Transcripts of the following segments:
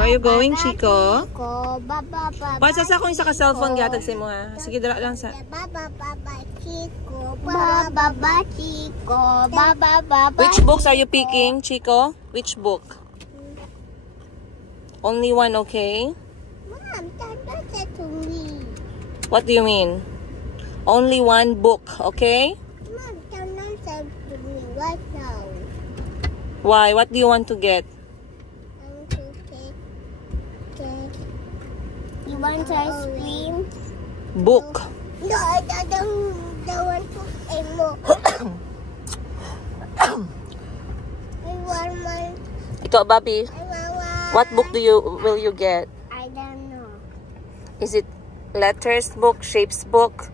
Where are you going, Chico? Baba. Basta sa akong isa ka cellphone gatag sa mo ha. Sige, dala lang sa. Baba, Chico. Baba, Chico. Baba. Which books are you picking, Chico? Which book? Only one, okay? Mom, don't do that to me. What do you mean? Only one book, okay? Mom, don't do that to me right now. Why? What do you want to get? I want to take. You want ice cream? Book. No, I don't want to anymore. I want one. Ito, Bobby. I want one. What book will you get? I don't know. Is it letters book, shapes book,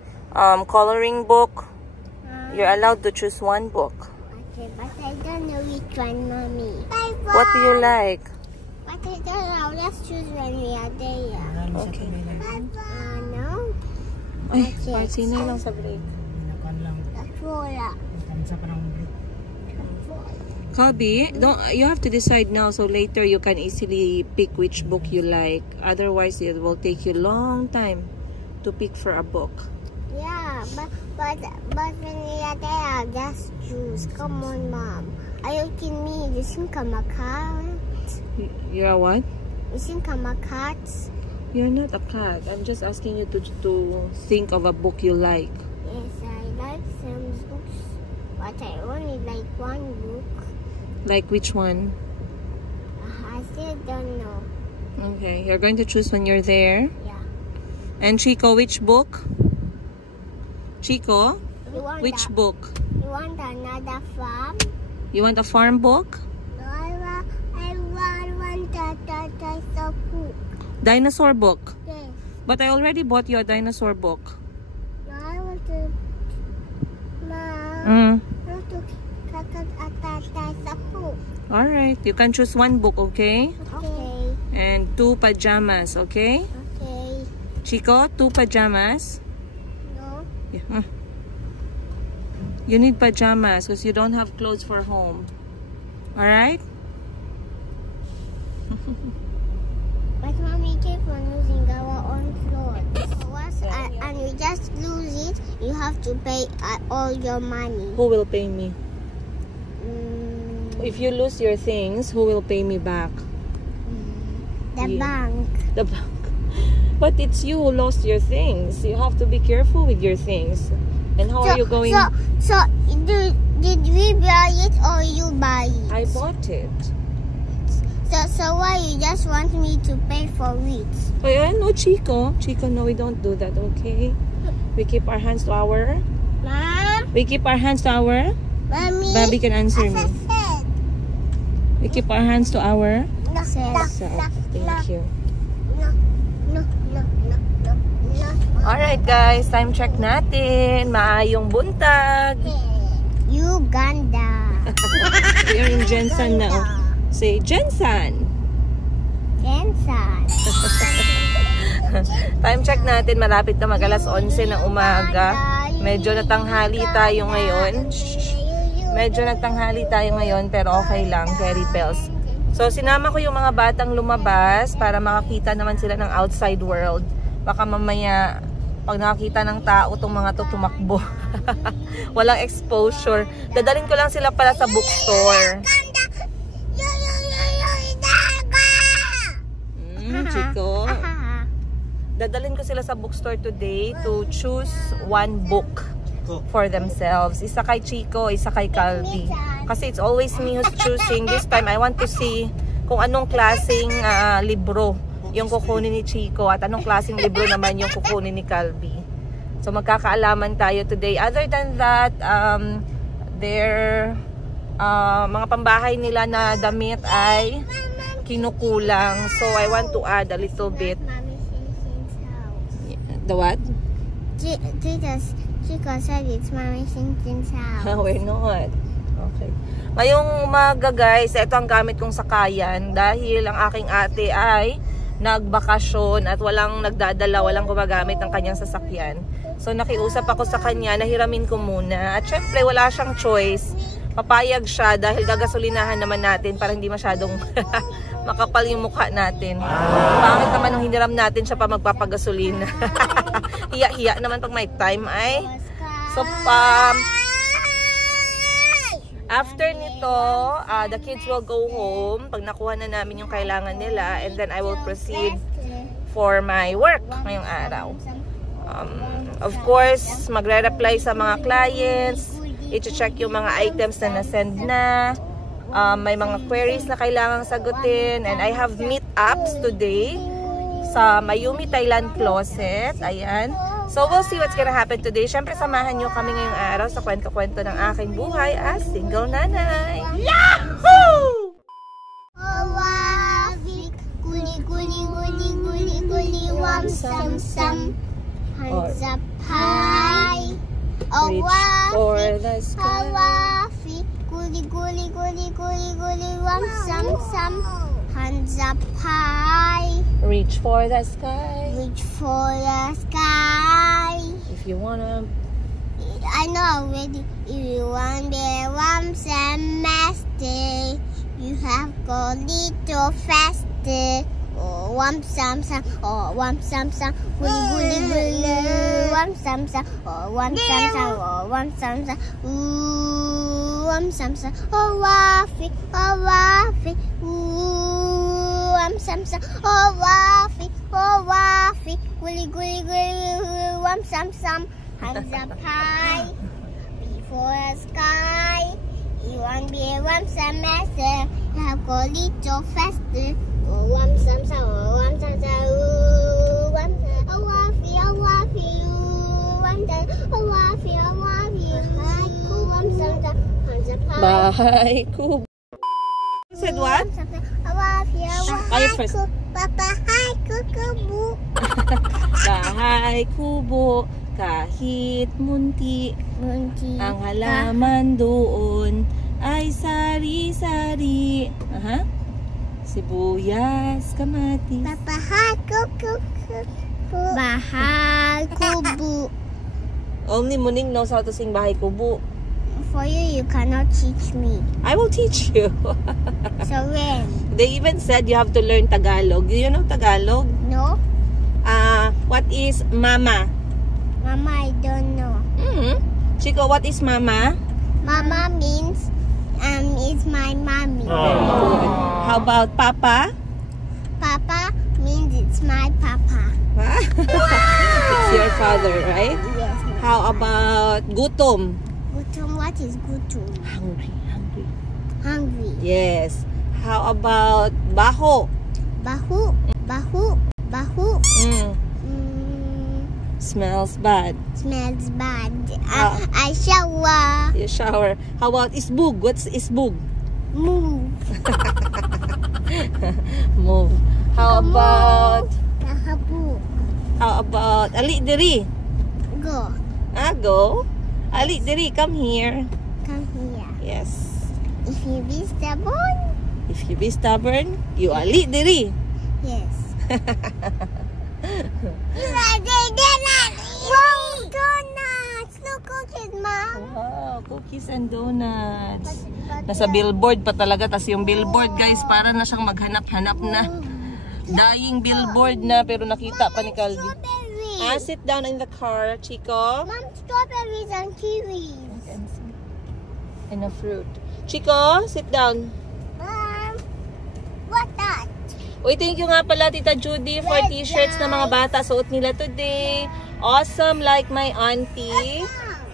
coloring book? You're allowed to choose one book. Okay, but I don't know which one, Mommy. What do you like? But I don't know. Let's choose when we are there. Okay. No? Ay, sino lang sa break? That's all. Kobe, you have to decide now so later you can easily pick which book you like. Otherwise, it will take you a long time to pick for a book. Yeah, but when we are there, just choose. Come on, Mom. Are you kidding me? You think I'm a cat? You're a what? You think I'm a cat? You're not a cat. I'm just asking you to think of a book you like. Yes, I like some books, but I only like one book. Like which one? I still don't know. Okay, you're going to choose when you're there. Yeah. And Chico, which book? Chico, You want which a- book? You want another farm? You want a farm book? No, I want a book. Dinosaur book. Yes. But I already bought you a dinosaur book. No, I want to. Mom, Mm. I want to a book. Alright, you can choose one book, okay? Okay. And 2 pajamas, okay? Okay. Chico, 2 pajamas. No. Yeah. You need pajamas because you don't have clothes for home. Alright? But Mommy keep on losing our own clothes. And you just lose it, you have to pay all your money. Who will pay me? Mm, If you lose your things, who will pay me back? the Yeah. bank. The bank. But it's you who lost your things. You have to be careful with your things. And how are you going? So did we buy it or you buy it? I bought it. So why you just want me to pay for it? Oh, no, Chico. Chico, no, we don't do that, okay? We keep our hands to our... Mom? We keep our hands to our... Mommy? Bobby can answer As me. I said. We keep our hands to our... No, self. Thank you. No. Alright, guys. Time check natin. Maayong buntag. Uganda. We are in Jensen now. Say, Jensen. Jensen. Time check natin. Malapit na mag-alas 11 ng umaga. Medyo natanghali tayo ngayon. Medyo natanghali tayo ngayon pero okay lang. Carry bells. So, sinama ko yung mga batang lumabas para makakita naman sila ng outside world. Baka mamaya, pag nakakita ng tao, itong mga to tumakbo. Walang exposure. Dadalhin ko lang sila pala sa bookstore. Chico. Dadalhin ko sila sa bookstore today to choose one book for themselves. Isa kay Chico, isa kay Calvi. Kasi it's always me who's choosing. This time, I want to see kung anong klaseng libro yung kukunin ni Chico at anong klaseng libro naman yung kukunin ni Calvi. So, magkakaalaman tayo today. Other than that, their mga pambahay nila na damit ay kinukulang. So, I want to add a little bit. The what? Chico said it's Mommy Shinkin's house. We're not. Okay. Ngayong umaga, guys, ito ang gamit kong sakayan dahil ang aking ate ay nagbakasyon at walang nagdadala, walang gumagamit ng kanyang sasakyan. So, nakiusap ako sa kanya, nahiramin ko muna. At syempre, wala siyang choice. Papayag siya dahil gagasolinahan naman natin para hindi masyadong makapal yung mukha natin. Pangit naman nung hiniram natin siya pa magpapagasolina. Hiya-hiya naman pag may time ay. So, after nito, the kids will go home pag nakuha na namin yung kailangan nila, and then I will proceed for my work ngayong araw. Of course, magre-reply sa mga clients, i-check yung mga items na na-send na, may mga queries na kailangang sagutin, and I have meetups today sa Mayumi Thailand Closet. Ayan. So, we'll see what's gonna happen today. Syempre, samahan nyo kami ngayong araw sa kwento-kwento ng aking buhay as single nanay. Yahoo! Hands up high. Reach for the sky. Guli, hands up high. Reach for the sky. Reach for the sky. If you wanna. I know already. If you want be one semester, you have go little faster. Oh, one sam, oh, one sam, guli, one sam, oh, one sam, oh, one sam, ooh, one sam, oh, waffy, ooh, one sam, oh, waffy, guli, one sam, hands up high, before the sky. You want be one semester, you have go little faster. Oh, one sam, oh, one sam, ooh, one sam, oh, waffy, ooh, one sam, oh, waffy, ooh, one sam, hands up high. Bye, Kubo. You said what? Kayo first. Papa, hi, Kubo. Bahay kubo, kahit munti, ang halaman doon ay sari-sari. Sibuyas, kamatis. Papa, hi, Kubo. Bahay kubo. Only Muning knows how to sing Bahay Kubo. For you cannot teach me. I will teach you. So when? They even said you have to learn Tagalog. Do you know Tagalog? No? What is mama? Mama, I don't know. Chico, what is mama? Mama means it's my mommy. How about papa? Papa means it's my papa. It's your father, right? Yes. How about gutom? Gutom, what is gutom? Hungry. Hungry. Yes. How about baho? Bahu. Smells bad. Smells bad. I shower. You shower. How about isbug? What's isbug? Move. Move. How about How ali diri? Go. Go. Ali diri, come here. Come here. Yes. If you be stubborn. If you be stubborn, you ali diri. Yes. Wow, donuts! Look, cookies, Mom. Wow, cookies and donuts. Nasa billboard pa talaga. Tas yung billboard, guys, para na siyang maghanap-hanap na. Dying billboard na, pero nakita pa ni Calvi. Sit down in the car, Chico. Mom, strawberries and kiwis. And a fruit. Chico, sit down. Mom, what that? Uy, thank you nga pala, Tita Judy, for t-shirts na mga bata. Suot nila today. Awesome, like my auntie.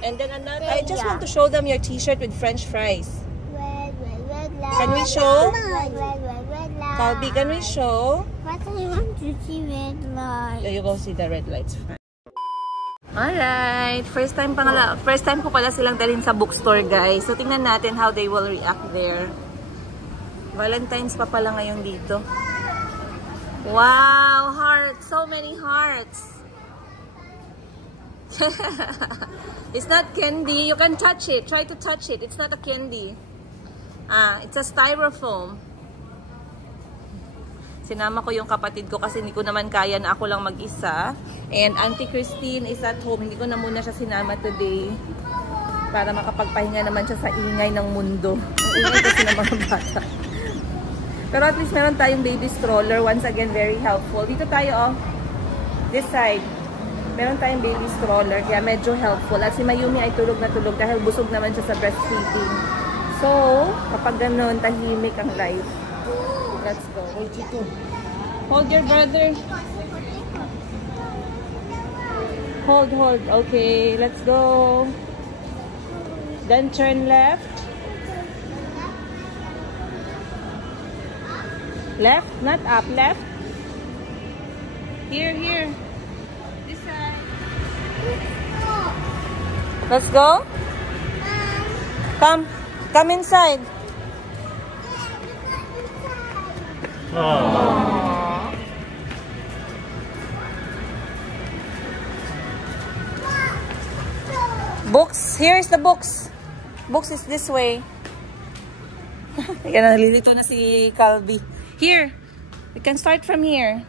And then another, I just want to show them your t-shirt with French fries. Can we show? Calvi, can we show? What I want to see red light. You go see the red lights. Alright, first time ko pala silang dalhin sa bookstore, guys. So tingnan natin how they will react there. Valentine's pa pala ngayon dito. Wow, hearts, so many hearts. It's not candy. You can touch it. Try to touch it. It's not a candy. It's a styrofoam. Sinama ko yung kapatid ko kasi hindi ko naman kaya na ako lang mag-isa. And Auntie Christine is at home. Hindi ko na muna siya sinama today para makapagpahinga naman siya sa ingay ng mundo. Ang ingay kasi ng mga bata. Pero at least meron tayong baby stroller. Once again, very helpful. Dito tayo, oh. This side. Meron tayong baby stroller. Kaya medyo helpful. At si Mayumi ay tulog na tulog dahil busog naman siya sa breastfeeding. So, kapag ganun, tahimik ang life. Let's go. Hold your brother. Hold. Okay, let's go. Then turn left. Left, not up, left. Here. This side. Let's go. Come inside. Books. Here's the books. Books is this way. Yan, nalilito na si Calvi. Here. We can start from here.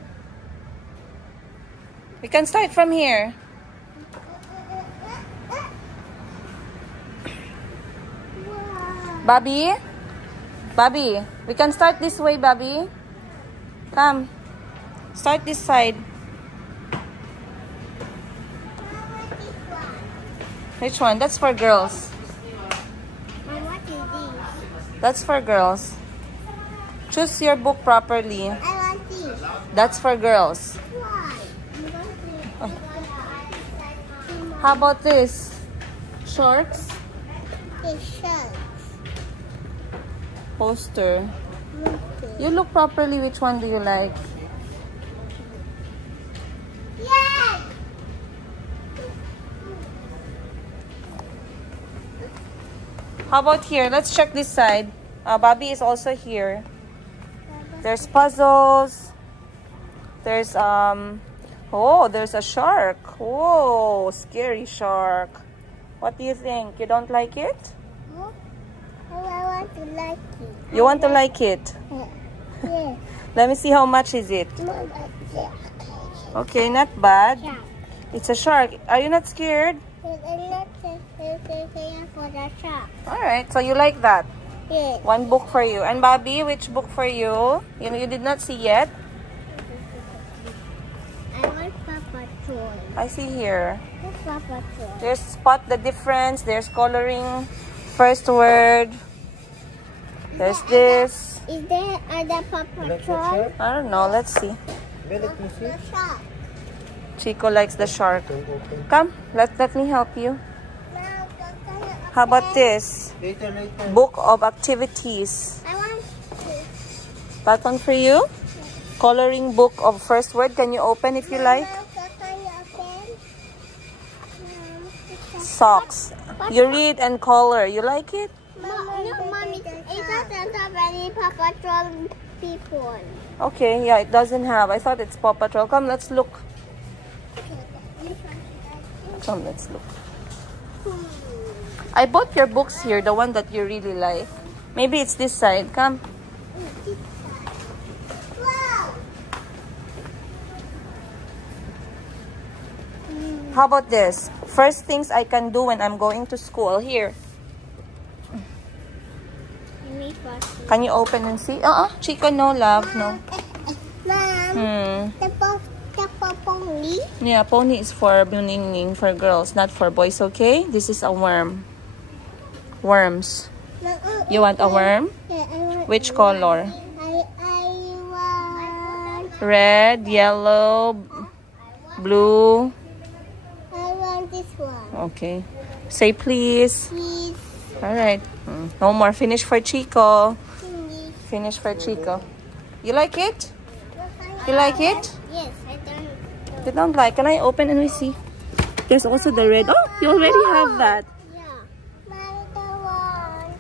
Bobby? We can start this way, Bobby. Come. Start this side. Which one? That's for girls. What is this? That's for girls. Choose your book properly. I want this. That's for girls. Why? How about this? Shorts? This shirt. Poster. You look properly. Which one do you like? Yes! How about here? Let's check this side. Bobby is also here. There's puzzles. There's oh, there's a shark. Whoa, scary shark. What do you think? You don't like it? No? I want to like it. You want to like it? Yes. Let me see how much is it. No, like that. Okay, not bad. Yeah. It's a shark. Are you not scared? I'm not saying for the shark. Alright, so you like that. Yes. One book for you. And Bobby, which book for you? You did not see yet? I want Papa Troy. I see here. What's Papa Troy? There's spot the difference. There's coloring. First word. There's this. Is there other Papa Troy? I don't know. Let's see. The shark. Chico likes the shark. Come, let me help you. How about this? Later. Book of activities. I want this. That one for you? Coloring book of first word. Can you open if you like? Can you open? Socks. You read and color. You like it? No, Mommy. It doesn't have any Papa Troy people. Okay, yeah, it doesn't have. I thought it's Paw Patrol. Come, let's look. Come, let's look. I bought your books here, the one that you really like. Maybe it's this side. Come. Wow. How about this? First things I can do when I'm going to school. Here. Can you open and see? Chico, no, love, no. Mom, the pony? Yeah, pony is for Buningning, for girls, not for boys, okay? This is a worm. Worms. You want a worm? Yeah, I want. Which color? I want. Red, yellow, blue. I want this one. Okay. Say please. Please. Alright. No more. Finish for Chico. Please. Finish for Chico. You like it? You like it? Yes, I don't. You don't like? Can I open and we see? There's also the red. Oh, you already have that. Yeah. The one.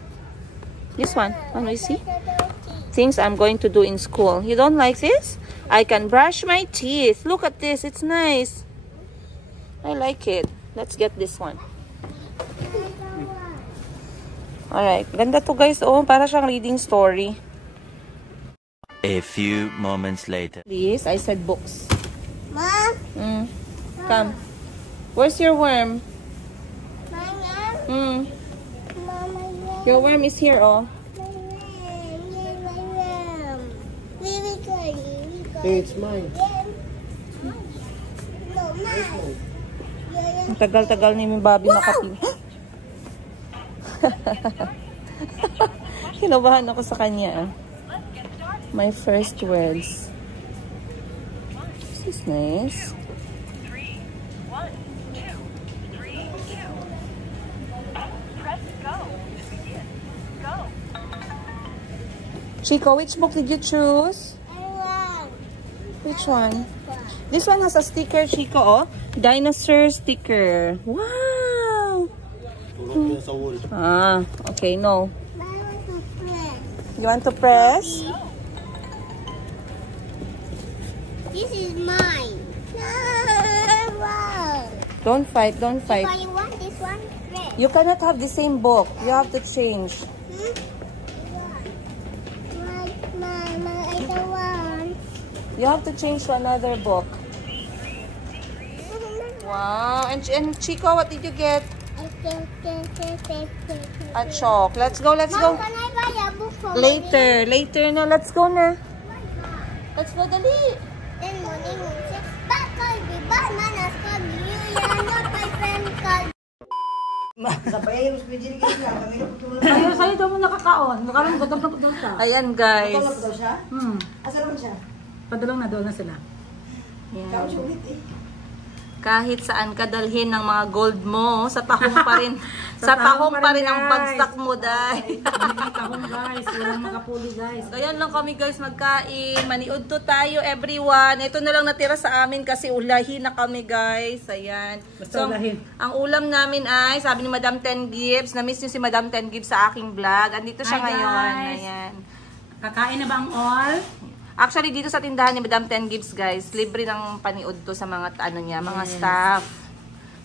This one. Can we see? Things I'm going to do in school. You don't like this? I can brush my teeth. Look at this. It's nice. I like it. Let's get this one. Alright. Ganda to guys. Oh, para siyang reading story. A few moments later. Please, I said books. Mom. Come. Where's your worm? Mama. Your worm is here, oh. My worm. Hey, it's mine. No, mine. Ang tagal-tagal ni Bobby nakapili. Kinabahan ako sa kanya. My first words. This is nice. Chico, which book did you choose? Which one? This one has a sticker, Chico. Oh, dinosaur sticker. Wow. Ah, okay, no. You want to press? This is mine. Wow. Don't fight, don't fight. But you want this one? Red. You cannot have the same book. You have to change. Mama, I don't want. You have to change to another book. Wow. And Chico, what did you get? A chalk. Let's go, let's Mom, go. can I buy a book for Later, later na. Let's go na. Let's go, dali. Then morning will say, "But call me, bananas call me, you are not my friend call." Ayaw sa'yo daw mo nakakaon. Nakaroon ko doon siya. Ayan, guys. Asa naman siya? Padulong na doon na sila. Kahit saan ka dalhin ng mga gold mo, sa tahong pa rin. sa tahong pa rin ang bagsak mo, dahil. Tahong guys, walang makapuli guys. Ayan lang kami guys magkain. Maniud to tayo everyone. Ito na lang natira sa amin kasi ulahin na kami guys. Ayan. Basta ulahin. Ang ulam namin ay, sabi ni Madam Ten Gibbs, na-miss niyo si Madam Ten Gibbs sa aking vlog. Andito siya Hi, ngayon. guys. Ayan. Kakain na ba ang all? Actually, dito sa tindahan ni Madam Ten Gibbs guys, libre ng paniud to sa mga ano niya, mga staff.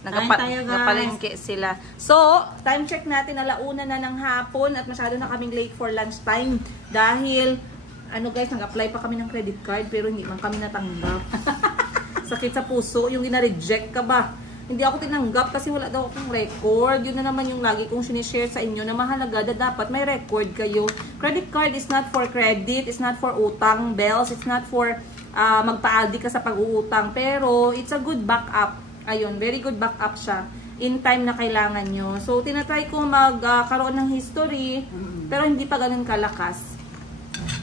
Kain tayo, guys. Nagpalengke sila. So, time check natin, alauna na ng hapon at masyado na kaming late for lunch time. Dahil, ano guys, nag-apply pa kami ng credit card pero hindi man kami natanggap. Sakit sa puso, yung gina-reject ka ba? Hindi ako tinanggap kasi wala daw akong record. Yun na naman yung lagi kong sinishare sa inyo na mahalaga na dapat may record kayo. Credit card is not for credit, it's not for utang bells, it's not for magpaaldi ka sa pag-uutang. Pero, it's a good backup. Ayun, very good backup siya in time na kailangan nyo. So, tinatry ko magkaroon ng history, pero hindi pa ganun kalakas.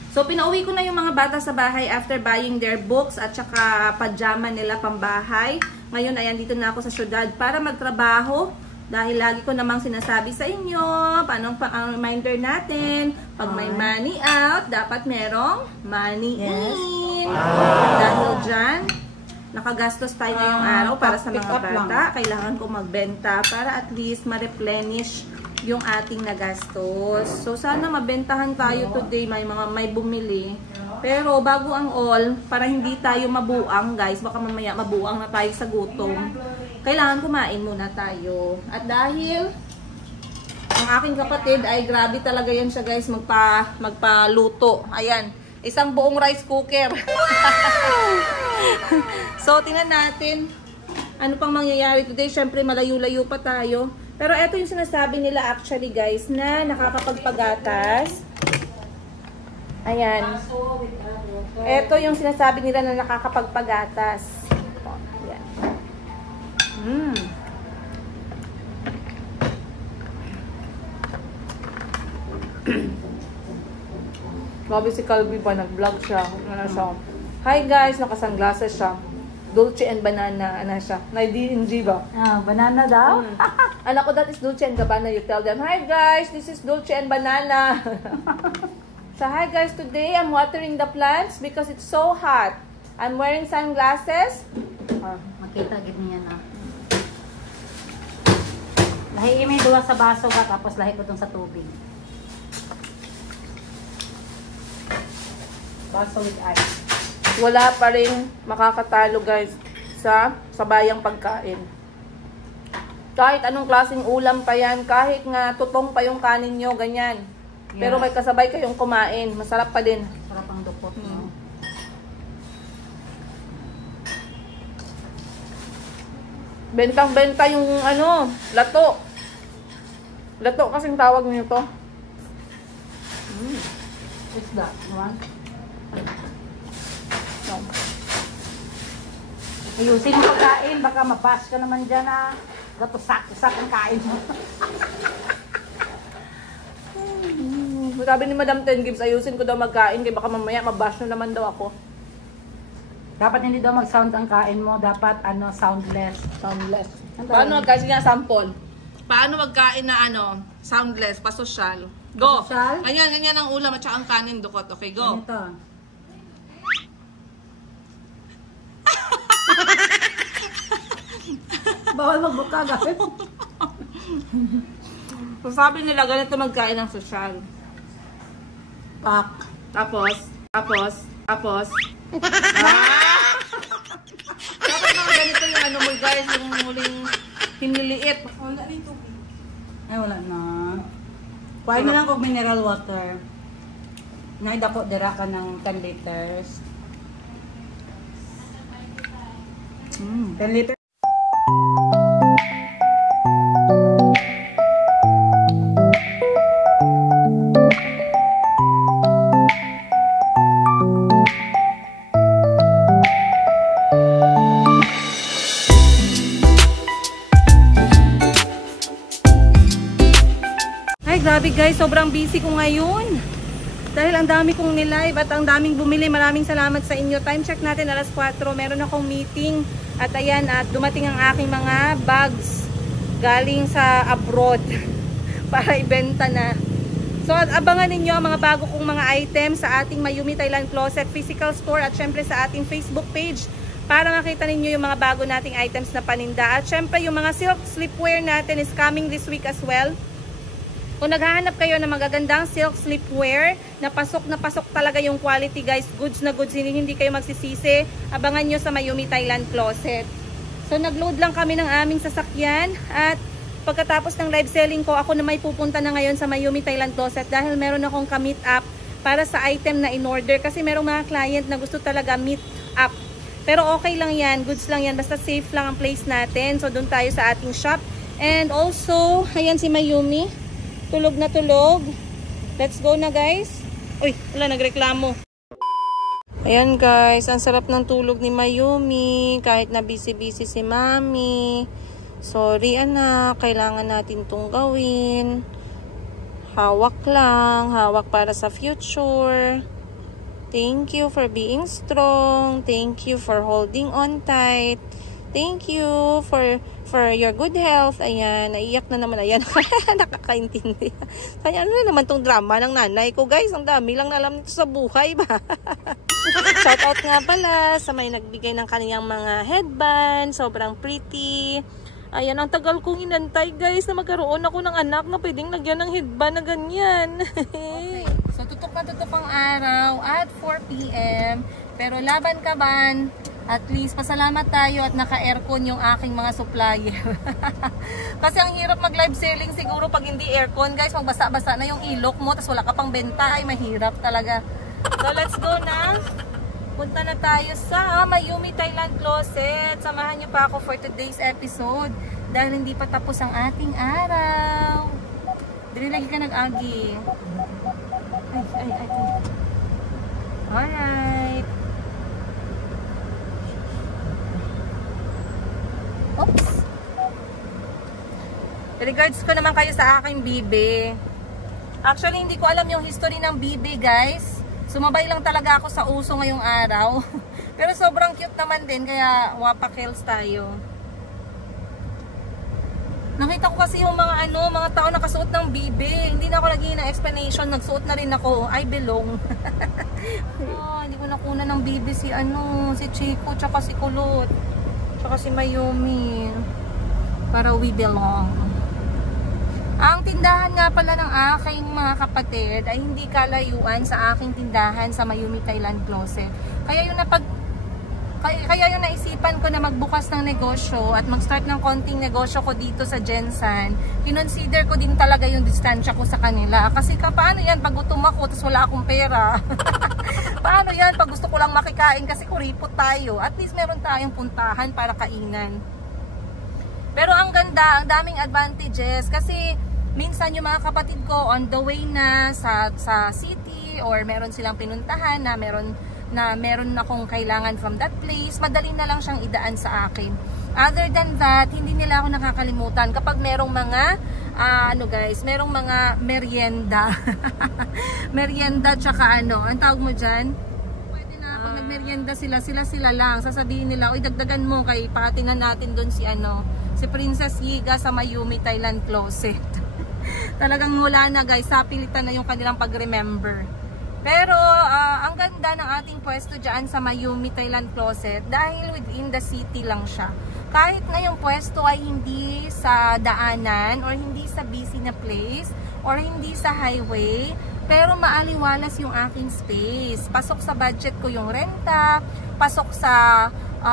So, pinauwi ko na yung mga bata sa bahay after buying their books at saka pajama nila pambahay. Ngayon, ayan, dito na ako sa syudad para magtrabaho. Dahil lagi ko namang sinasabi sa inyo, paano ang reminder natin, pag may money out, dapat merong money in. Dahil dyan, nakagastos tayo ngayong araw para sa mga bata. Kailangan ko magbenta para at least ma-replenish yung ating nagastos. So, sana mabentahan tayo today. May bumili. Pero, bago ang all, para hindi tayo mabuang, guys, baka mamaya mabuang na tayo sa gutom, kailangan kumain muna tayo. At dahil, ang aking kapatid ay grabe talaga yan siya, guys, magpaluto. Ayan, isang buong rice cooker. So, tingnan natin ano pang mangyayari today. Syempre, malayo-layo pa tayo. Pero ito yung sinasabi nila actually, guys, na nakakapagpagatas. Ayan. Ito yung sinasabi nila na nakakapagpagatas. Ayan. Grabe si Calvi pa, nag-vlog siya. Ano siya? Hi guys, nakasunglasses siya. Dolce and Banana, ano siya? Na-D&G ba? Ah, banana daw? Anak ko, that is Dolce and Gabbana. You tell them, hi guys, this is Dolce and Banana. So, hi guys, today I'm watering the plants because it's so hot. I'm wearing sunglasses. Makita gid niya na. Lahi may duwa sa baso ba, tapos lahi ko dun sa tubig. Baso with ice. Wala pa rin makakatalo guys sa sabayang pagkain. Kahit anong klaseng ulam pa yan, kahit nga tutong pa yung kanin nyo, ganyan. Yes. Pero may kasabay kayong kumain, masarap pa din. Sarap ang dukot, no? Bentang-benta yung ano, lato. Lato kasing tawag nito. What's that? One? No. Ayusin mo pagkain, baka mabash ka naman dyan na gatusak-tusak ang kain mo. Sabi ni Madam Ten Gibbs, ayusin ko daw magkain kaya baka mamaya mabash na naman daw ako. Dapat hindi daw mag-sound ang kain mo, dapat soundless. Soundless. Paano guys, nga sample? Paano magkain na soundless, pasosyal? Go! Pasosyal? Ganyan ang ulam at saka ang kanin, dukot. Okay, go! Ito. Bawal magbuka, guys. So sabi nila, ganito magkain ng sosyal. Pak. Tapos. Dapat mga ganito yung mo guys, yung muling hiniliit. Wala rin tubig. Ay, wala na. Kuhain na lang kong mineral water. Naidako dira ka ng 10 liters. 10 liters. Grabe guys, sobrang busy ko ngayon. Dahil ang dami kong nilive at ang daming bumili. Maraming salamat sa inyo. Time check natin, alas 4. Meron akong meeting. At ayan, at dumating ang aking mga bags galing sa abroad para ibenta na. So abangan ninyo ang mga bago kong mga items sa ating Mayumi Thailand Closet physical store at syempre sa ating Facebook page para makita ninyo yung mga bago nating items na paninda. At syempre yung mga silk sleepwear natin is coming this week as well. Kung naghahanap kayo ng magagandang silk sleepwear, na pasok talaga yung quality guys, goods na goods, hindi kayo magsisisi, abangan nyo sa Mayumi Thailand Closet. So nagload lang kami ng aming sasakyan at pagkatapos ng live selling ko, ako na may pupunta na ngayon sa Mayumi Thailand Closet dahil meron akong ka-meet up para sa item na in-order kasi merong mga client na gusto talaga meet up. Pero okay lang yan, goods lang yan, basta safe lang ang place natin. So doon tayo sa ating shop. And also, ayan si Mayumi. Tulog na tulog. Let's go na guys. Uy, wala, nagreklamo. Ayan guys, ang sarap ng tulog ni Mayumi. Kahit na busy-busy si Mami. Sorry anak, kailangan natin itong gawin. Hawak lang, hawak para sa future. Thank you for being strong. Thank you for holding on tight. Thank you for your good health. Ayan, naiyak na naman. Ayan, nakakaintindi. Kaya ano na naman tong drama ng nanay ko, guys. Ang dami lang na alam nito sa buhay ba? Shout out nga pala sa may nagbigay ng kaniyang mga headband. Sobrang pretty. Ayan, ang tagal kong inantay, guys, na magkaroon ako ng anak na pwedeng lagyan ng headband na ganyan. Okay. So, tutok na tutok ang araw at 4 PM. Pero laban ka ban. At least, pasalamat tayo at naka-aircon yung aking mga supplier. Kasi ang hirap mag-live selling siguro pag hindi aircon. Guys, magbasa-basa na yung ilok mo, tapos wala ka pang benta. Ay, mahirap talaga. So, let's go na. Punta na tayo sa Mayumi Thailand Closet. Samahan niyo pa ako for today's episode. Dahil hindi pa tapos ang ating araw. Dili lagi ka nag-agi. Ay. Alright. Oops. Regards ko naman kayo sa aking bibe. Actually, hindi ko alam yung history ng bibe, guys. Sumabay lang talaga ako sa uso ngayong araw. Pero sobrang cute naman din, kaya wapak heels tayo. Nakita ko kasi yung mga tao nakasuot ng bibe. Hindi na ako naging ng explanation, nagsuot na rin ako. I belong. Hindi ko nakuna ng bibe si Chico, tsaka si Kulot. Tsaka si Mayumi. Para we belong. Ang tindahan nga pala ng aking mga kapatid ay hindi kalayuan sa aking tindahan sa Mayumi Thailand Closet. Kaya yung naisipan ko na magbukas ng negosyo at mag-start ng konting negosyo ko dito sa Jensan. Kinonsider ko din talaga yung distansya ko sa kanila. Kasi paano yan pag gutom ako tapos wala akong pera? Paano yan pag gusto ko lang makikain kasi kuripot tayo? At least meron tayong puntahan para kainan. Pero ang ganda, ang daming advantages kasi minsan yung mga kapatid ko on the way na sa city or meron silang pinuntahan na meron na meron akong kailangan from that place, madali na lang siyang idaan sa akin. Other than that, hindi nila ako nakakalimutan kapag merong mga merong mga merienda. Merienda tsaka ang tawag mo dyan? Pwede na pag nagmerienda sila lang. Sasabihin nila, uy, dagdagan mo kay pakatinan natin doon si Princess Yiga sa Mayumi Thailand Closet. Talagang wala na guys, sapilitan na yung kanilang pag-remember. Pero ang ganda ng ating pwesto dyan sa Mayumi Thailand Closet dahil within the city lang siya. Kahit na yung pwesto ay hindi sa daanan or hindi sa busy na place or hindi sa highway, pero maaliwalas yung aking space. Pasok sa budget ko yung renta, pasok sa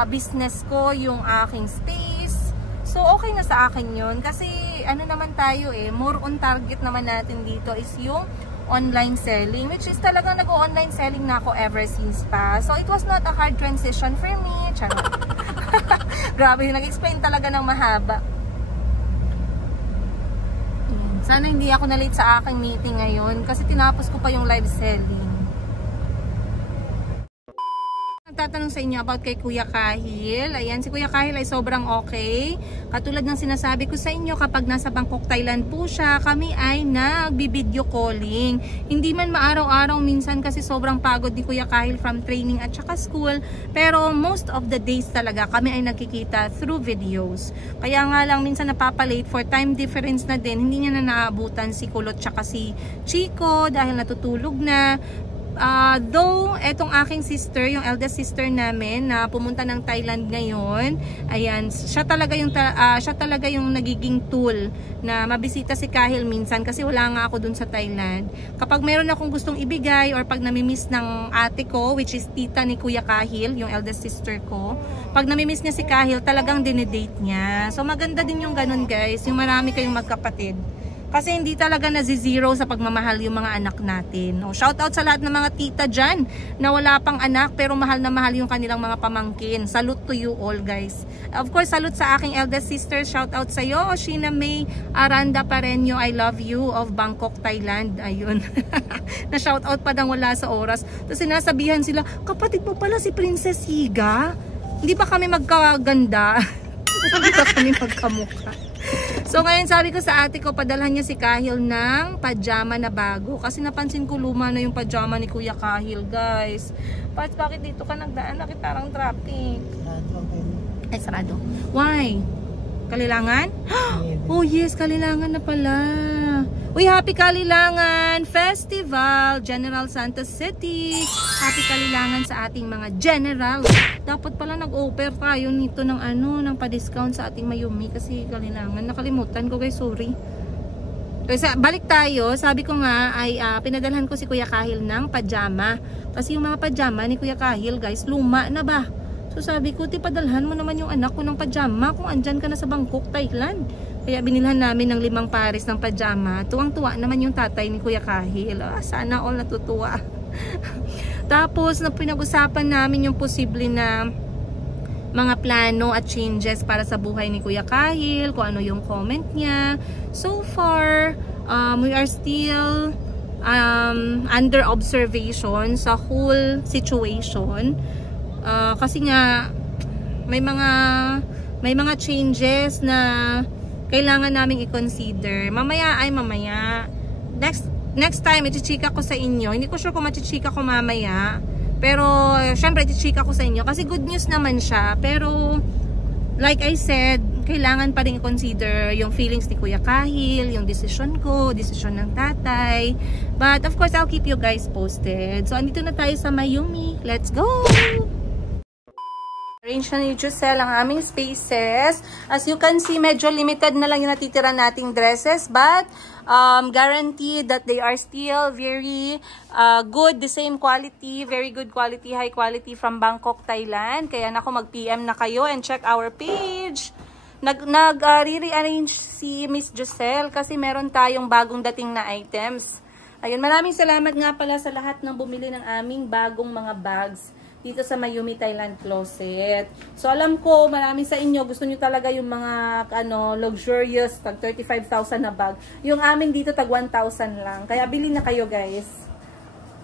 business ko yung aking space. So okay na sa akin yun kasi naman tayo more on target naman natin dito is yung online selling, which is talagang nag-online selling na ako ever since pa. So it was not a hard transition for me. Charot. Grabe, nag-explain talaga ng mahaba. Sana hindi ako na-late sa aking meeting ngayon kasi tinapos ko pa yung live selling. Tatanong sa inyo about kay Kuya Kahil. Ayan, si Kuya Kahil ay sobrang okay. Katulad ng sinasabi ko sa inyo, kapag nasa Bangkok, Thailand po siya, kami ay nagbi-video calling. Hindi man maaraw-araw minsan kasi sobrang pagod ni Kuya Kahil from training at saka school. Pero most of the days talaga kami ay nagkikita through videos. Kaya nga lang minsan napapalate for time difference na din. Hindi niya na naabutan si Kulot tsaka si Chico dahil natutulog na. Though etong aking sister, yung eldest sister namin na pumunta ng Thailand ngayon, ayan, siya talaga yung nagiging tool na mabisita si Kahil minsan kasi wala nga ako dun sa Thailand. Kapag meron akong gustong ibigay or pag namimiss ng ate ko, which is tita ni Kuya Kahil, yung eldest sister ko, pag namimiss niya si Kahil, talagang dinedate niya. So maganda din yung ganun guys, yung marami kayong magkapatid. Kasi hindi talaga nazi-zero sa pagmamahal yung mga anak natin. Shout out sa lahat ng mga tita dyan na wala pang anak pero mahal na mahal yung kanilang mga pamangkin. Salute to you all guys. Of course, salute sa aking eldest sister. Shout out sa iyo, Sheena May Aranda Pareño. I love you of Bangkok, Thailand. Ayun. Na shout out pa dang wala sa oras. Tapos sinasabihan sila, kapatid mo pala si Princess Yiga. Hindi pa kami magkaganda. Hindi pa kami magkamukha. So ngayon sabi ko sa ate ko, padalhan niya si Kahil ng pajama na bago. Kasi napansin ko luma na yung pajama ni Kuya Kahil guys. Bakit dito ka nagdaan? Nakita parang traffic. Ay, sarado. Why? Kalilangan? Oh yes, Kalilangan na pala. Uy, happy Kalilangan Festival, General Santos City. Happy Kalilangan sa ating mga general. Dapat pala nag-offer tayo nito ng ng pa-discount sa ating Mayumi kasi Kalilangan. Nakalimutan ko guys, sorry. Kasi balik tayo, sabi ko nga ay pinadalhan ko si Kuya Kahil ng pajama. Kasi yung mga pajama ni Kuya Kahil guys, luma na ba? So sabi ko, padalhan mo naman yung anak ko ng pajama kung andyan ka na sa Bangkok, Thailand. Kaya binilhan namin ng 5 pares ng pajama. Tuwang-tuwa naman yung tatay ni Kuya Kahil. Sana all natutuwa. Tapos na pinag-usapan namin yung posible na mga plano at changes para sa buhay ni Kuya Kahil, kung ano yung comment niya. So far, we are still under observation sa whole situation. Kasi nga may mga changes na kailangan naming i-consider. Mamaya. Next time, i-chika ko sa inyo. Hindi ko sure kung ma-chika ko mamaya. Pero, syempre, i-chika ko sa inyo. Kasi good news naman siya. Pero, like I said, kailangan pa rin i-consider yung feelings ni Kuya Kahil, yung decision ko, decision ng tatay. But, of course, I'll keep you guys posted. So, andito na tayo sa Mayumi. Let's go! Arrange na ni Giselle ang aming spaces. As you can see, medyo limited na lang yung natitira nating dresses. But, guaranteed that they are still very good, the same quality, very good quality, high quality from Bangkok, Thailand. Kaya naku, mag-PM na kayo and check our page. Re-rearrange si Miss Giselle kasi meron tayong bagong dating na items. Ayun, maraming salamat nga pala sa lahat ng bumili ng aming bagong mga bags dito sa Mayumi Thailand Closet. So alam ko, marami sa inyo gusto nyo talaga yung mga luxurious, tag 35,000 na bag. Yung amin dito tag 1,000 lang. Kaya bili na kayo guys.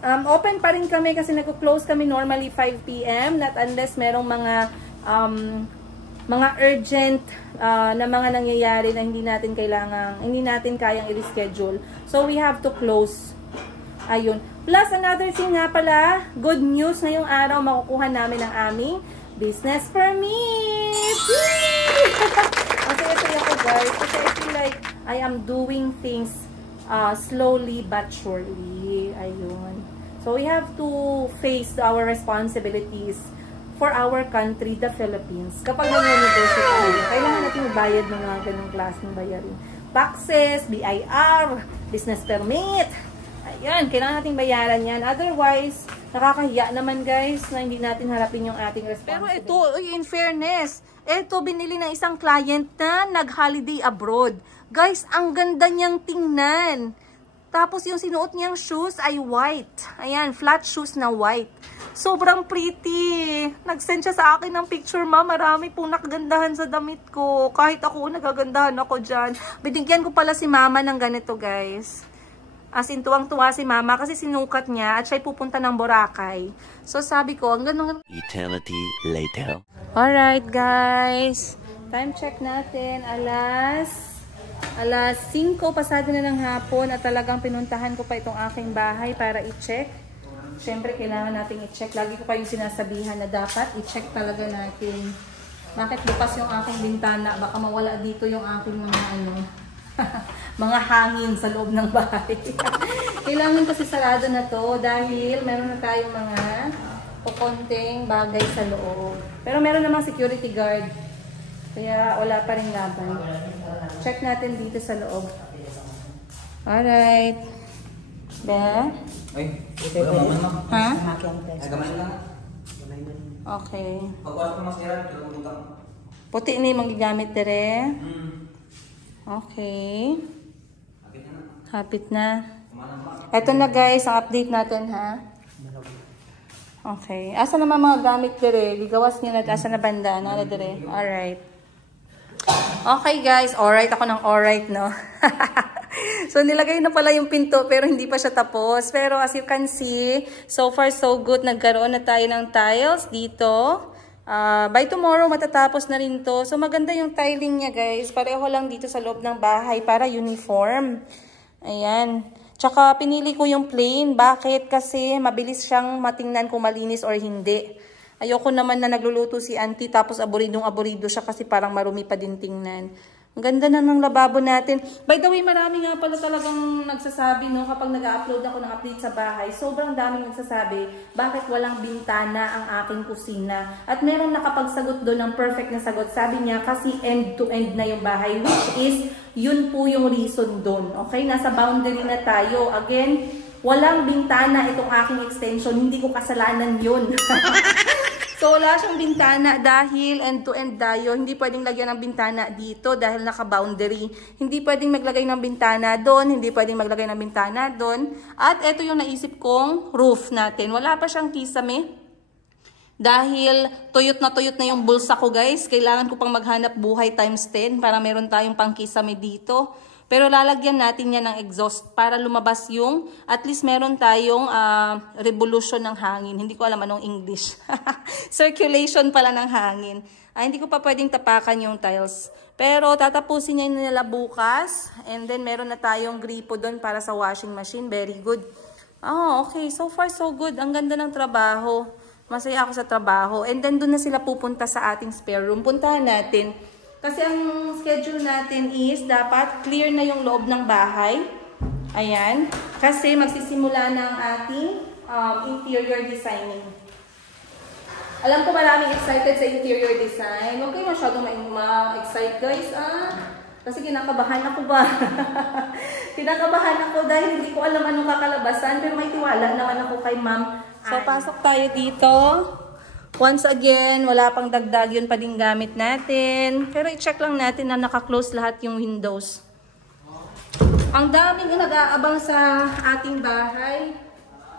Open pa rin kami kasi nagko-close kami normally 5 p.m. Not unless merong mga urgent na mga nangyayari na hindi natin kayang i-reschedule. So we have to close. Ayun. Plus another thing nga pala, good news ngayong araw, makukuha namin ang aming business permit. Ang saya-saya ko guys kasi I feel like I am doing things slowly but surely. Ayun. So we have to face our responsibilities for our country, the Philippines. Kapag nag-negosyo tayo, kailangan natin magbayad ng mga ganung klaseng bayarin. Taxes, BIR, business permit. Ayan, kailangan natin bayaran yan. Otherwise, nakakahiya naman guys na hindi natin harapin yung ating responsibility. Pero ito, in fairness, ito binili ng isang client na nag-holiday abroad. Guys, ang ganda niyang tingnan. Tapos yung sinuot niyang shoes ay white. Ayan, flat shoes na white. Sobrang pretty. Nag-send siya sa akin ng picture, ma. Marami pong nakagandahan sa damit ko. Kahit ako, nagagandahan ako dyan. Binigyan ko pala si mama ng ganito, guys. As in, tuwang-tuwa si mama kasi sinukat niya at siya'y pupunta ng Boracay. So, sabi ko, ang ganun. Eternity later. Alright, guys. Time check natin. Alas 5 pasado na ng hapon at talagang pinuntahan ko pa itong aking bahay para i-check. Siyempre, kailangan natin i-check. Lagi ko kayong sinasabihan na dapat i-check talaga natin. Bakit bukas yung aking bintana? Baka mawala dito yung aking mga mga hangin sa loob ng bahay. Kailangan kasi sarado na to dahil meron na tayong mga kukonting bagay sa loob. Pero meron namang security guard. Kaya wala pa rin laban. Check natin dito sa loob. Alright. Be? Ay, Ha? gamay lang. Okay. Pagkuhan ko mas hirap, Puti na yung magagamit dire. Okay. Kapit na. Eto na guys, ang update natin ha. Okay. Asa naman mga gamit dire? Ligawas niyo natin. Asa na banda? Nala dire? Alright. Okay guys, alright ako ng alright, no? So nilagay na pala yung pinto pero hindi pa siya tapos. Pero as you can see, so far so good. Nagkaroon na tayo ng tiles dito. By tomorrow matatapos na rin to. So maganda yung tiling niya guys. Pareho lang dito sa loob ng bahay para uniform. Ayan. Tsaka pinili ko yung plain. Bakit? Kasi mabilis siyang matingnan kung malinis or hindi. Ayoko naman na nagluluto si auntie tapos aboridong-aborido siya kasi parang marumi pa din tingnan. Ang ganda na ng lababo natin. By the way, marami nga pala talagang nagsasabi, no, kapag nag-upload ako ng update sa bahay, sobrang daming nagsasabi, bakit walang bintana ang aking kusina? At meron nakapagsagot doon ng perfect na sagot. Sabi niya, kasi end-to-end na yung bahay, which is, yun po yung reason doon. Okay? Nasa boundary na tayo. Again, walang bintana itong aking extension. Hindi ko kasalanan yun. So, wala siyang bintana dahil end-to-end tayo. Hindi pwedeng lagyan ng bintana dito dahil naka-boundary. Hindi pwedeng maglagay ng bintana doon. Hindi pwedeng maglagay ng bintana doon. At ito yung naisip kong roof natin. Wala pa siyang kisame. Dahil tuyot na yung bulsa ko guys. Kailangan ko pang maghanap buhay times 10 para meron tayong pang kisame dito. Pero lalagyan natin yan ng exhaust para lumabas yung, at least meron tayong revolution ng hangin. Hindi ko alam anong English. Circulation pala ng hangin. Hindi ko pa pwedeng tapakan yung tiles. Pero tatapusin niya nila bukas. And then meron na tayong gripo doon para sa washing machine. Very good. Oh, okay. So far so good. Ang ganda ng trabaho. Masaya ako sa trabaho. And then doon na sila pupunta sa ating spare room. Puntahan natin. Kasi ang schedule natin is dapat clear na yung loob ng bahay. Ayan. Kasi magsisimula na ang ating interior designing. Alam ko maraming excited sa interior design. Huwag kayo masyadong ma-excite guys. Kasi kinakabahan ako ba? Kinakabahan ako dahil hindi ko alam anong kakalabasan. Pero may tiwala naman ako kay ma'am. So pasok tayo dito. Once again, wala pang dagdag, yun pa din gamit natin. Pero i-check lang natin na naka-close lahat yung windows. Ang daming nag-aabang sa ating bahay.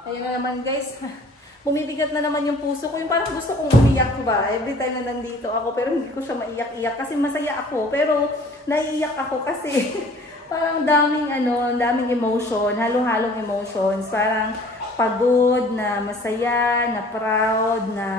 Ayan na naman guys. Bumibigat na naman yung puso ko. Yung parang gusto kong umiyak ba. Every time na nandito ako. Pero hindi ko siya maiyak-iyak. Kasi masaya ako. Pero naiiyak ako kasi parang daming emotion. Halong-halong emotions. Parang pagod, na masaya, na proud, na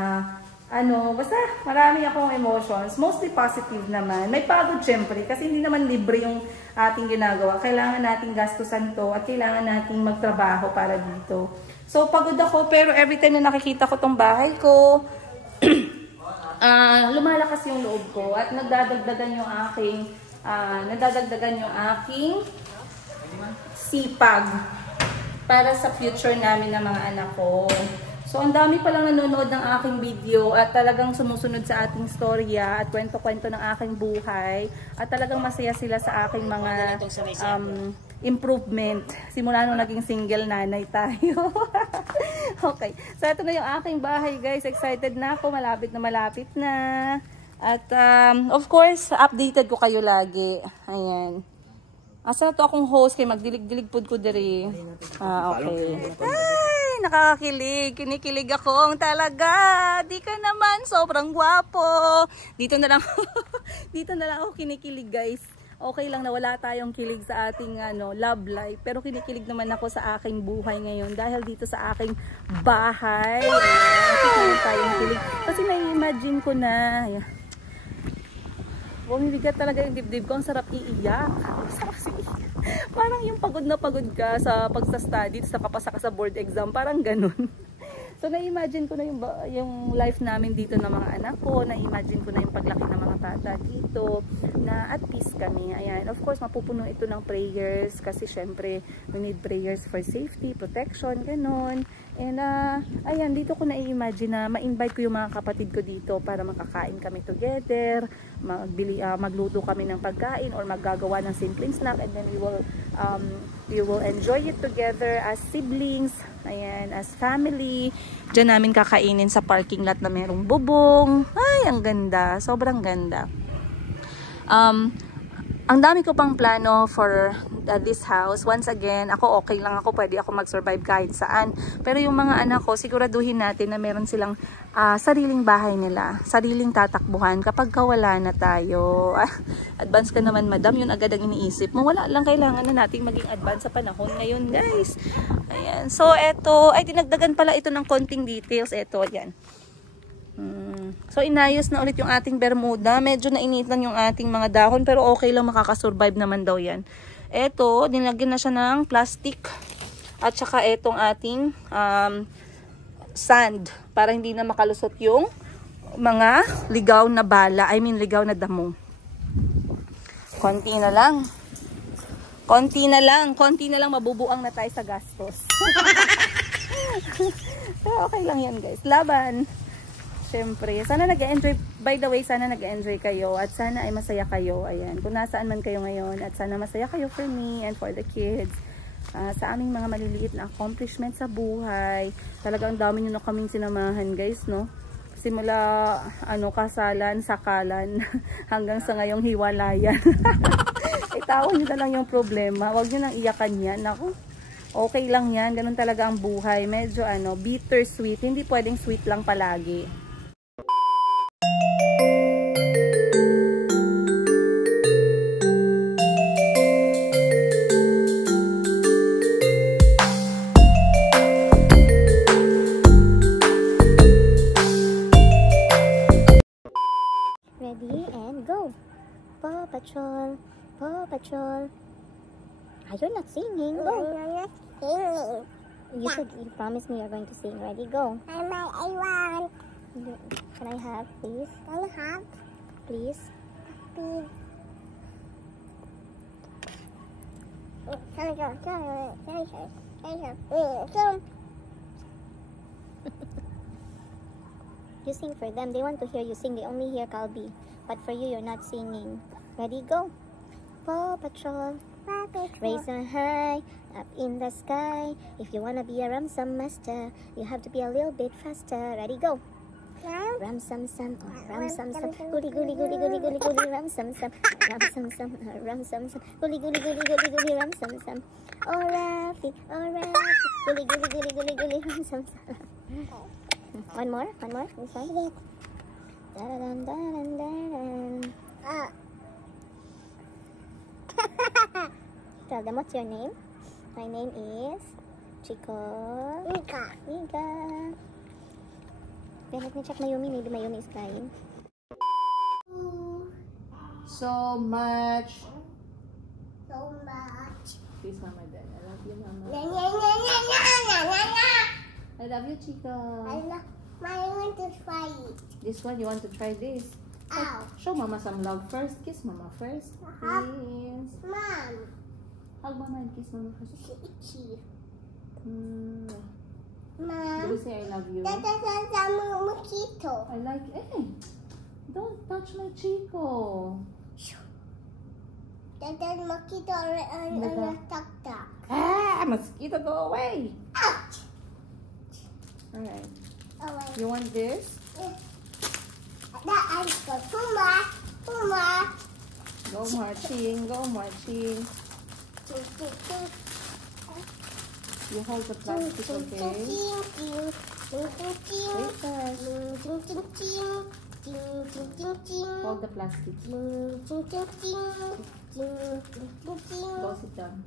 basta marami akong emotions. Mostly positive naman. May pagod syempre kasi hindi naman libre yung ating ginagawa. Kailangan nating gastusan to at kailangan nating magtrabaho para dito. So pagod ako pero every time na nakikita ko tong bahay ko, lumalakas yung loob ko at nadadagdagan yung aking sipag para sa future namin ng mga anak ko. So, ang dami palang nanonood ng aking video at talagang sumusunod sa ating storya at kwento-kwento ng aking buhay at talagang masaya sila sa aking mga improvement. Simula nung naging single nanay tayo. Okay. So, ito na yung aking bahay, guys. Excited na ako. Malapit na. At, of course, updated ko kayo lagi. Ayan. Asa na to akong host kay magdilig-dilig pod ko diri. Okay. Ay, nakakakilig. Kinikilig ako talaga. Di ka naman sobrang gwapo. Dito na lang dito na lang ako kinikilig, guys. Okay lang na wala tayong kilig sa ating love life, pero kinikilig naman ako sa aking buhay ngayon dahil dito sa aking bahay. Tayong kilig. Kasi na-imagine ko na bumibigat talaga yung dibdib ko. Ang sarap iiyak. Parang yung pagod na pagod ka sa pagsa-study, sa kapasa ka sa board exam. Parang ganun. So, na-imagine ko na yung life namin dito ng mga anak ko. Na-imagine ko na yung paglaki ng mga bata dito. Na at peace kami. Ayan. Of course, mapupuno ito ng prayers. Kasi syempre, we need prayers for safety, protection, ganun. And, ayan, dito ko na-imagine na ma-invite ko yung mga kapatid ko dito para makakain kami together. Magluto kami ng pagkain or maggagawa ng simpleng snack. And then we will enjoy it together as siblings. Ayan, as family. Diyan namin kakainin sa parking lot na merong bubong. Ay, ang ganda. Sobrang ganda. Ang dami ko pang plano for this house. Once again, ako okay lang ako. Pwede ako mag-survive kahit saan. Pero yung mga anak ko, siguraduhin natin na meron silang sariling bahay nila. Sariling tatakbuhan kapag wala na tayo. Advance ka naman, madam. Yun agad ang iniisip mo. Wala lang, kailangan na nating maging advance sa panahon ngayon, guys. Ayan. So, eto. Ay, dinagdagan pala ito ng konting details. Eto, yan. So, inayos na ulit yung ating bermuda. Medyo nainitan yung ating mga dahon. Pero okay lang, makakasurvive naman daw yan. Eto, dinagyan na siya ng plastic. At saka etong ating sand. Para hindi na makalusot yung mga ligaw na bala. I mean, ligaw na damo. Konti na lang. Konti na lang, mabubuang na tayo sa gastos. Pero okay lang yan, guys. Laban. Siyempre, sana nag-enjoy, by the way, sana nag-enjoy kayo at sana ay masaya kayo. Ayan, kung nasaan man kayo ngayon at sana masaya kayo for me and for the kids. Sa aming mga maliliit na accomplishment sa buhay. Talagang dami nyo na kaming sinamahan, guys, no? Simula, kasalan, sakalan, hanggang sa ngayong hiwalayan. Itawan nyo na lang yung problema. Huwag nyo nang iyakan yan. Ako, okay lang yan. Ganun talaga ang buhay. Medyo, bittersweet. Hindi pwedeng sweet lang palagi. Ready and go. Paw Patrol, Paw Patrol. You're not singing. Go. I'm not singing. You promised me you're going to sing. Ready, go. I want. Can I have, please? Can I have? Please. Please. You sing for them. They want to hear you sing. They only hear Kalbi. But for you, you're not singing. Ready, go. Paw Patrol. Raise a high up in the sky. If you wanna be a Ramsam master, you have to be a little bit faster. Ready, go. Ramsam sam, Ramsam sam, guli guli guli guli guli guli, Ramsam sam, Ramsam sam, Ramsam sam, guli guli guli guli guli, Ramsam sam. Oh Rafi, guli guli guli guli guli, Ramsam sam. One more, this one. Da-da-dun, da-dun, da-dun. Tell them what's your name. My name is Chico. Mika. Wait, let me check Mayumi. Maybe Mayumi is crying. So much. So much. Please, Mama, then. I love you, Mama. Na, na, na, na, na, na, na. I love you, Chico. I want to try it. This one, you want to try this? Ow. Show Mama some love first. Kiss Mama first. Please. Mom. Hug Mama and kiss Mama first. Itchy. Do Mom. you say I love you? That's a mosquito. I like it. Hey, don't touch my Chico. That's a mosquito on a tuk-tuk. Ah, mosquito, go away. Ouch. Alright. Oh, wait. You want this? That ice go too much. Too much. Go marching, go marching. Ching, ching, ching. You hold the plastic, okay? Wait first. Hold the plastic. Go sit down.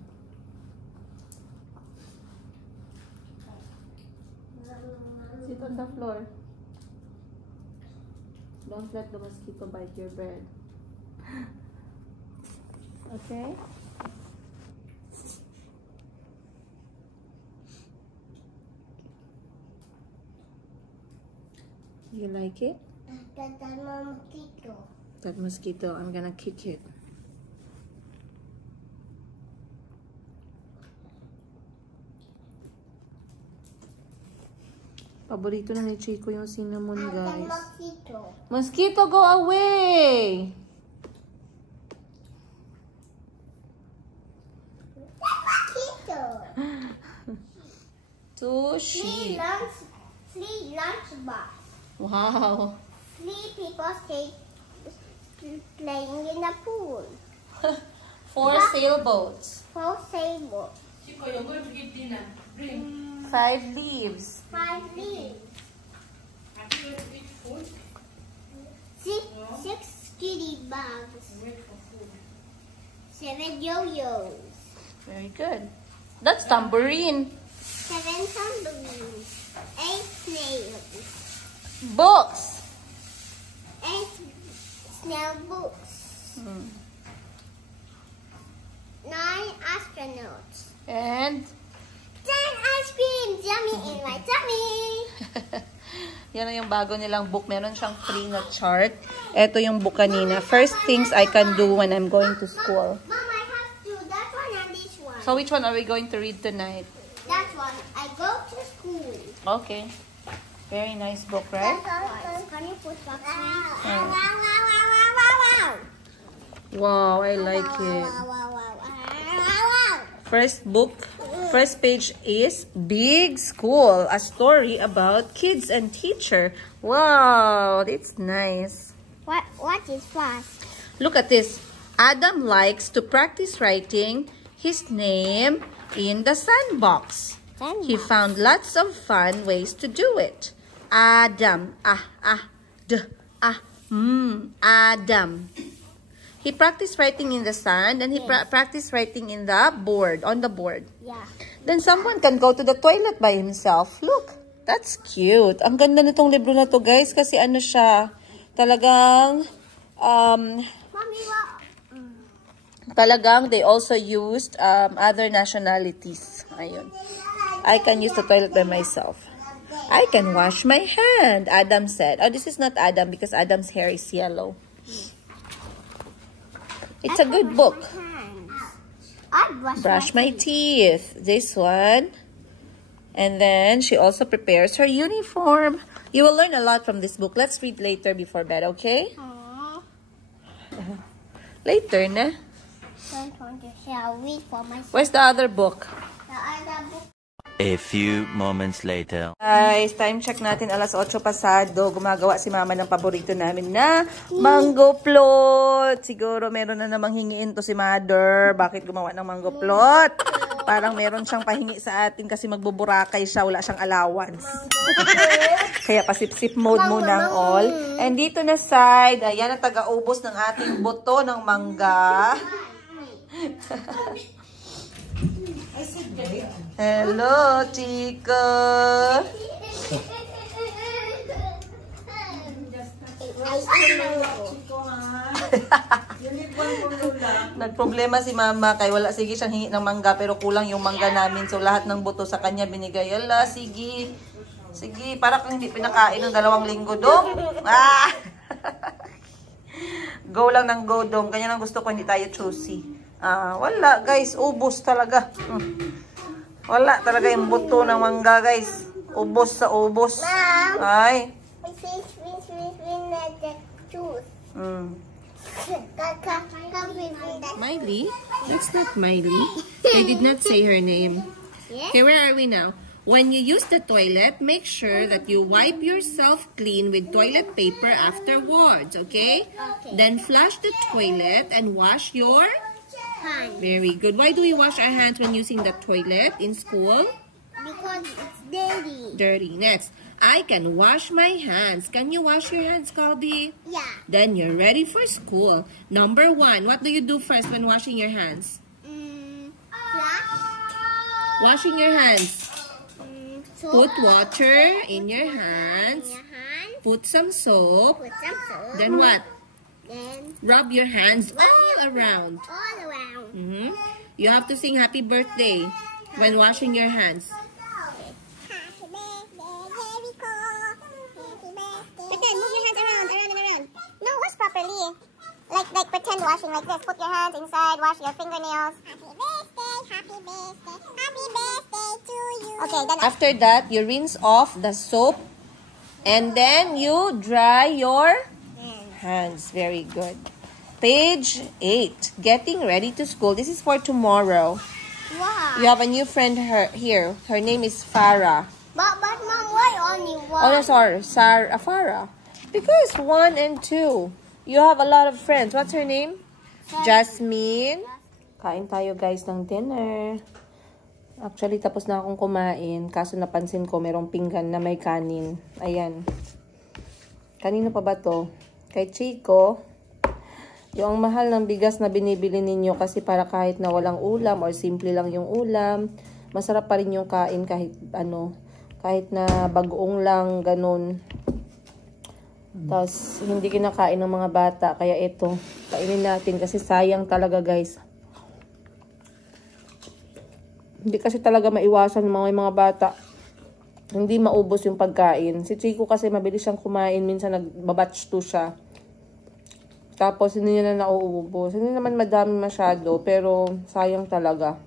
Sit on the floor. Don't let the mosquito bite your bread. Okay? You like it? That's a mosquito. That mosquito, I'm gonna kick it. Paborito na ni Chico yung cinnamon, guys. Mosquito. Mosquito, go away! Mosquito. Two sheep. Three lunchbox. Wow. 3 people stay playing in the pool. 4 sailboats. 4 sailboats. 5 leaves. 5 leaves. 6 kitty bags. 7 yo-yos. Very good. That's tambourine. 7 tambourines. 8 snails. Books. 8 snail books. 9 astronauts. And 10 ice creams. Yummy in my tummy. yan na yung bago nilang book. Meron siyang free na chart. Ito yung book kanina. First things I can do when I'm going to school. Mom, I have to. That one and this one. So which one are we going to read tonight? That one. I go to school. Okay. Very nice book, right? Can you put box Wow, I like it. First book, first page is Big School, a story about kids and teacher. Wow, it's nice. What is fast? Look at this. Adam likes to practice writing his name in the sandbox. He found lots of fun ways to do it. Adam, Adam. He practiced writing in the sand and he practiced writing in the board, on the board. Yeah. Then someone can go to the toilet by himself. Look, that's cute. Ang ganda nitong libro na to, guys, kasi ano siya, talagang, Mommy, what? talagang they also used other nationalities. Ayun. I can use the toilet by myself. I can wash my hand, Adam said. Oh, this is not Adam because Adam's hair is yellow. It's a good book. I Brush my teeth. This one. And then she also prepares her uniform. You will learn a lot from this book. Let's read later before bed, okay? Later, na? Shall read for myself. Where's the other book? The other book. A few moments later. Guys, time check natin, alas 8 pasado. Gumagawa si Mama ng paborito namin na mango float. Siguro meron na namang hingiin to si Mother. Bakit gumawa ng mango float? Parang meron siyang pahingi sa atin kasi magbuburakay siya. Wala siyang allowance. Kaya pasip-sip mode muna ang all. And dito na side, ayan ang taga-ubos ng ating buto ng mangga. Hello, Chico. Nagproblema si mama kay wala sige siyang hingi ng mangga pero kulang yung mangga namin. So lahat ng buto sa kanya binigay. Ala, sige. Sige, para kang hindi pinakain ng 2 linggo, Dong. Ah! Go lang ng go, Dong. Ganyan ang gusto ko, hindi tayo choosy. Wala, guys. Ubos talaga. Wala talaga yung buto ng mangga, guys. Ubos sa ubos. Ay. Miley? That's not Miley. I did not say her name. Okay, where are we now? When you use the toilet, make sure that you wipe yourself clean with toilet paper afterwards, okay? Then flush the toilet and wash your Hands. Very good. Why do we wash our hands when using the toilet in school? Because it's dirty. Dirty. Next, I can wash my hands. Can you wash your hands, Colby? Yeah. Then you're ready for school. Number 1, what do you do first when washing your hands? Flush. Washing your hands. Soap. Put water in your hands. In your hands. Put some soap. Put some soap. Then what? Then Rub your hands all around. all around. You have to sing happy birthday when washing your hands. Happy birthday, Jericho. Happy birthday. Pretend, move your hands around and around. No, wash properly. Like pretend washing like this. Put your hands inside, wash your fingernails. Happy birthday, happy birthday, happy birthday to you. Okay, then After that, you rinse off the soap and then you dry your hands. Very good. Page 8. Getting ready to school. This is for tomorrow. wow. You have a new friend here. Her name is Farah. But Mom, why only one? Oh, no, sorry. Farah. Because 1 and 2. You have a lot of friends. What's her name? Jasmine. Kain tayo, guys, ng dinner. Actually, tapos na akong kumain. Kaso napansin ko, merong pinggan na may kanin. Ayan. Kanino pa ba to? Kay Chico. Yung mahal ng bigas na binibili ninyo kasi para kahit na walang ulam or simple lang yung ulam, masarap pa rin yung kain kahit kahit na bagoong lang, ganun. Tapos, hindi kinakain ng mga bata. Kaya ito, kainin natin kasi sayang talaga, guys. Hindi kasi talaga maiwasan ng mga bata. Hindi maubos yung pagkain. Si Chico kasi mabilis siyang kumain. Minsan nagbabatch 2 siya. Tapos, hindi niya na nauubos. Hindi naman madami masyado, pero sayang talaga.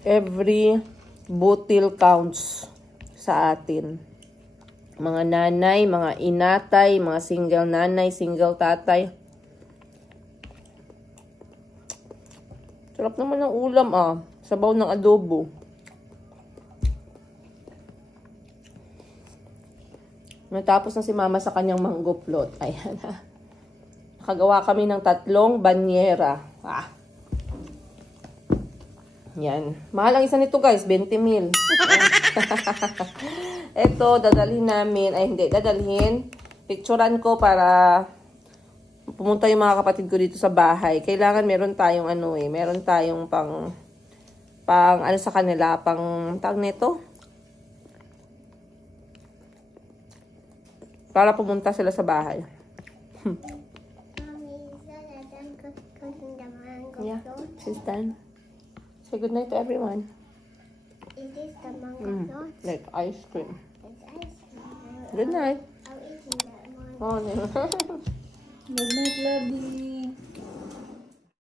Every butil counts sa atin. Mga nanay, mga inatay, mga single nanay, single tatay. Sarap naman ng ulam, sabaw ng adobo. Natapos na si mama sa kanyang mango float. Ayan. Nakagawa kami ng 3 banyera. Yan. Mahal ang isa nito, guys. 20,000. Ito, dadalhin namin. Ay, hindi. Dadalhin. Picturean ko para pumunta yung mga kapatid ko dito sa bahay. Kailangan meron tayong meron tayong pang sa kanila, tawag nito. Para pumunta sila sa bahay. Yeah, she's done. Say good night to everyone. Is this the mango float? Like ice cream. It's ice cream. Good night. I'll eat that one. Oh, no. Good night, lovey.